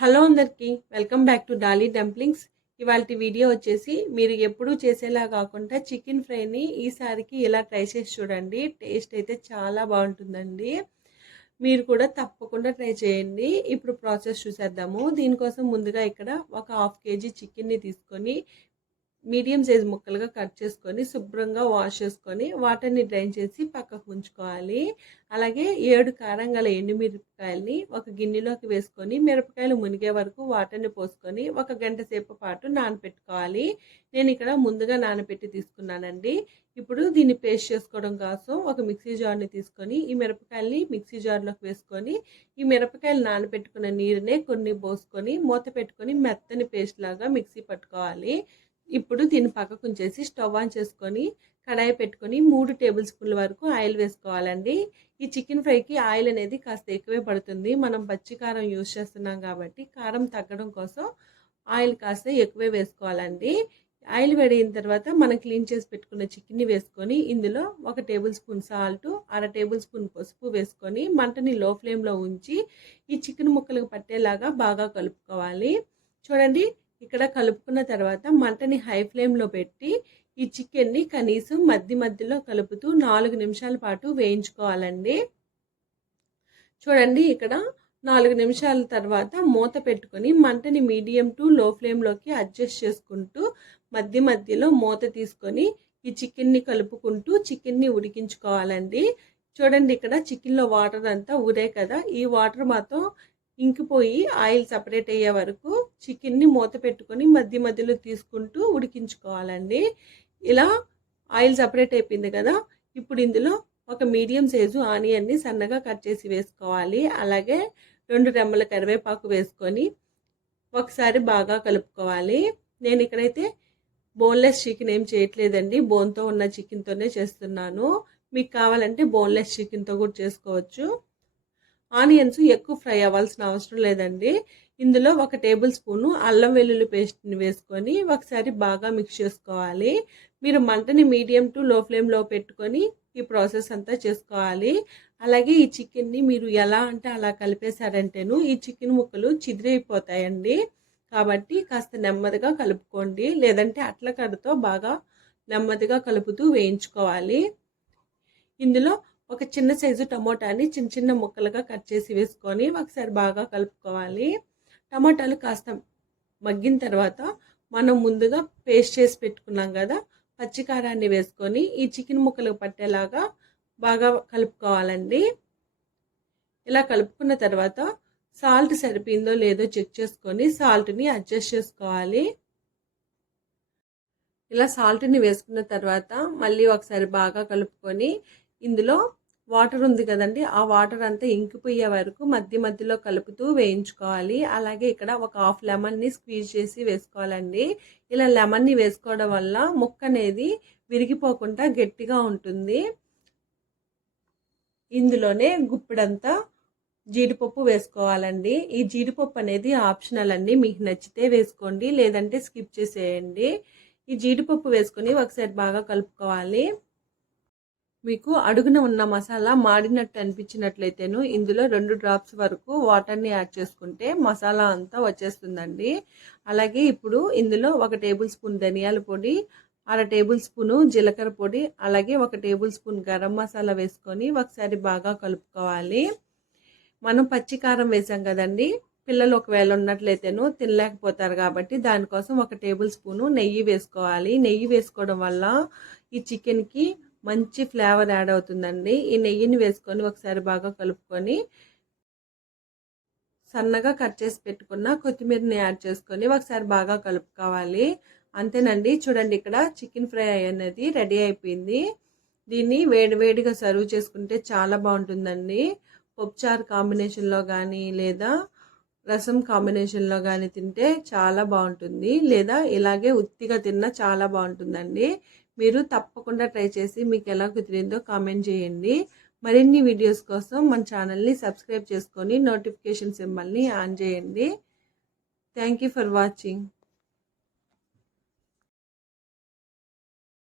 Hello అందరికీ welcome back to Dolly dumplings. ఇవాల్టి video వచ్చేసి మీరు ఎప్పుడూ చేసేలా కాకుండా చికెన్ ఫ్రైని ఈసారికి ఇలా ట్రై చేసి చూడండి. టేస్ట్ అయితే చాలా బాగుంటుందండి. మీరు కూడా తప్పకుండా ట్రై చేయండి. ఇప్పుడు ప్రాసెస్ చూసేద్దాము. దీనికోసం ముందుగా ఇక్కడ ఒక 1/2 kg చికెన్ని తీసుకొని మీడియం సైజ్ ముక్కలుగా కట్ చేసుకొని శుభ్రంగా వాష్ చేసుకొని వాటర్ని డ్రైన్ చేసి పక్కకు ఉంచుకోవాలి. అలాగే 7 కారం గల ఎండుమిరపకాయలని ఒక గిన్నెలోకి వేసుకొని మిరపకాయలు మునిగే వరకు వాటర్ని పోసుకొని 1 గంట సేపు పాటు నానబెట్టుకోవాలి. నేను ఇక్కడ ముందుగా నానబెట్టి తీసుకున్నానండి. ఇప్పుడు దీన్ని పేస్ట్ చేసుకోవడం కోసం ఒక మిక్సీ జార్ని తీసుకొని ఈ మిరపకాయలని మిక్సీ జార్లోకి వేసుకొని ఈ మిరపకాయలు నానబెట్టుకున్న నీరునే కొన్ని పోసుకొని మూత పెట్టుకొని మెత్తని పేస్ట్ లాగా మిక్సీ పట్టుకోవాలి. ఇప్పుడు దీన్ని పక్కకు ఉంచేసి స్టవ్ ఆన్ చేసుకొని కడాయి పెట్టుకొని 3 టేబుల్ స్పూన్ల వరకు ఆయిల్ వేసుకోవాలండి. ఈ చికెన్ ఫ్రైకి ఆయిల్ అనేది కాస్త ఎక్కువే పడుతుంది. మనం పచ్చి కారం యూజ్ చేస్తున్నాం కాబట్టి కారం తగ్గడం కోసం ఆయిల్ కాస్త ఎక్కువే వేసుకోవాలండి. ఆయిల్ వేడైన తర్వాత మనం క్లీన్ చేసి పెట్టుకున్న చికెన్ని వేసుకొని ఇందులో 1 table spoon salt, 1/2 table spoon పసుపు వేసుకొని మంటని లో ఫ్లేమ్లో ఉంచి ఈ చికెన్ ముక్కలకు పట్టేలాగా బాగా కలుపుకోవాలి. చూడండి, ఇక్కడ కలుపుకున్న తర్వాత మంటని హై ఫ్లేమ్లో పెట్టి ఈ చికెన్ని కనీసం మధ్యలో కలుపుతూ 4 నిమిషాల పాటు వేయించుకోవాలండి. చూడండి, ఇక్కడ 4 నిమిషాల తర్వాత మూత పెట్టుకొని మంటని మీడియం టు లో ఫ్లేమ్లోకి అడ్జస్ట్ చేసుకుంటూ మధ్యలో మూత తీసుకొని ఈ చికెన్ని కలుపుకుంటూ చికెన్ని ఉడికించుకోవాలండి. చూడండి, ఇక్కడ చికెన్లో వాటర్ అంతా ఊరే కదా, ఈ వాటర్ మాత్రం ఇంకిపోయి ఆయిల్ సపరేట్ అయ్యే వరకు చికెన్ని మూత పెట్టుకొని మధ్యలో తీసుకుంటూ ఉడికించుకోవాలండి. ఇలా ఆయిల్ సపరేట్ అయిపోయింది కదా, ఇప్పుడు ఇందులో ఒక మీడియం సైజు ఆనియన్ని సన్నగా కట్ చేసి వేసుకోవాలి. అలాగే 2 రెమ్మల కరివేపాకు వేసుకొని ఒకసారి బాగా కలుపుకోవాలి. నేను ఇక్కడైతే బోన్లెస్ చికెన్ ఏం చేయట్లేదండి, బోన్తో ఉన్న చికెన్తోనే చేస్తున్నాను. మీకు కావాలంటే బోన్లెస్ చికెన్తో కూడా చేసుకోవచ్చు. ఆనియన్స్ ఎక్కువ ఫ్రై అవ్వాల్సిన అవసరం లేదండి. ఇందులో 1 టేబుల్ స్పూను అల్లం వెల్లుల్లి పేస్ట్ని వేసుకొని ఒకసారి బాగా మిక్స్ చేసుకోవాలి. మీరు మంటని మీడియం టు లో ఫ్లేమ్లో పెట్టుకొని ఈ ప్రాసెస్ అంతా చేసుకోవాలి. అలాగే ఈ చికెన్ని మీరు ఎలా అంటే అలా కలిపేశారంటేను ఈ చికెన్ ముక్కలు చిదిరైపోతాయండి. కాబట్టి కాస్త నెమ్మదిగా కలుపుకోండి, లేదంటే అట్లకడతో బాగా నెమ్మదిగా కలుపుతూ వేయించుకోవాలి. ఇందులో ఒక చిన్న సైజు టమోటాని చిన్న ముక్కలుగా కట్ చేసి వేసుకొని ఒకసారి బాగా కలుపుకోవాలి. టమాటాలు కాస్త మగ్గిన తర్వాత మనం ముందుగా పేస్ట్ చేసి పెట్టుకున్నాం కదా పచ్చికారాన్ని వేసుకొని ఈ చికెన్ ముక్కలకు పట్టేలాగా బాగా కలుపుకోవాలండి. ఇలా కలుపుకున్న తర్వాత సాల్ట్ సరిపోయిందో లేదో చెక్ చేసుకొని సాల్ట్ని అడ్జస్ట్ చేసుకోవాలి. ఇలా సాల్ట్ని వేసుకున్న తర్వాత మళ్ళీ ఒకసారి బాగా కలుపుకొని ఇందులో వాటర్ ఉంది కదండి, ఆ వాటర్ అంతా ఇంకిపోయే వరకు మధ్యలో కలుపుతూ వేయించుకోవాలి. అలాగే ఇక్కడ ఒక 1/2 లెమన్ని స్క్వీజ్ చేసి వేసుకోవాలండి. ఇలా లెమన్ని వేసుకోవడం వల్ల ముక్క అనేది విరిగిపోకుండా గట్టిగా ఉంటుంది. ఇందులోనే గుప్పిడంతా జీడిపప్పు వేసుకోవాలండి. ఈ జీడిపప్పు అనేది ఆప్షనల్ అండి, మీకు నచ్చితే వేసుకోండి, లేదంటే స్కిప్ చేసేయండి. ఈ జీడిపప్పు వేసుకొని ఒకసారి బాగా కలుపుకోవాలి. మీకు అడుగున ఉన్న మసాలా మాడినట్టు అనిపించినట్లయితేను ఇందులో 2 డ్రాప్స్ వరకు వాటర్ని యాడ్ చేసుకుంటే మసాలా అంతా వచ్చేస్తుందండి. అలాగే ఇప్పుడు ఇందులో 1 టేబుల్ స్పూన్ ధనియాల పొడి, 1/2 టేబుల్ స్పూను జీలకర్ర పొడి, అలాగే 1 టేబుల్ స్పూన్ గరం మసాలా వేసుకొని ఒకసారి బాగా కలుపుకోవాలి. మనం పచ్చికారం వేసాం కదండి, పిల్లలు ఒకవేళ ఉన్నట్లయితేను తినలేకపోతారు కాబట్టి దానికోసం 1 టేబుల్ స్పూను నెయ్యి వేసుకోవాలి. నెయ్యి వేసుకోవడం వల్ల ఈ చికెన్కి మంచి ఫ్లేవర్ యాడ్ అవుతుందండి. ఈ నెయ్యిని వేసుకొని ఒకసారి బాగా కలుపుకొని సన్నగా కట్ చేసి పెట్టుకున్న కొత్తిమీరని యాడ్ చేసుకొని ఒకసారి బాగా కలుపుకోవాలి. అంతేనండి, చూడండి ఇక్కడ చికెన్ ఫ్రై అనేది రెడీ అయిపోయింది. దీన్ని వేడివేడిగా సర్వ్ చేసుకుంటే చాలా బాగుంటుందండి. పప్పుచారు కాంబినేషన్లో కానీ లేదా రసం కాంబినేషన్లో కానీ తింటే చాలా బాగుంటుంది, లేదా ఇలాగే ఉత్తిగా తిన్నా చాలా బాగుంటుందండి. మీరు తప్పకుండా ట్రై చేసి మీకు ఎలా కుదిరిందో కామెంట్ చేయండి. మరిన్ని వీడియోస్ కోసం మన ఛానల్ని సబ్స్క్రైబ్ చేసుకొని నోటిఫికేషన్ సింబల్ని ఆన్ చేయండి. Thank you for watching.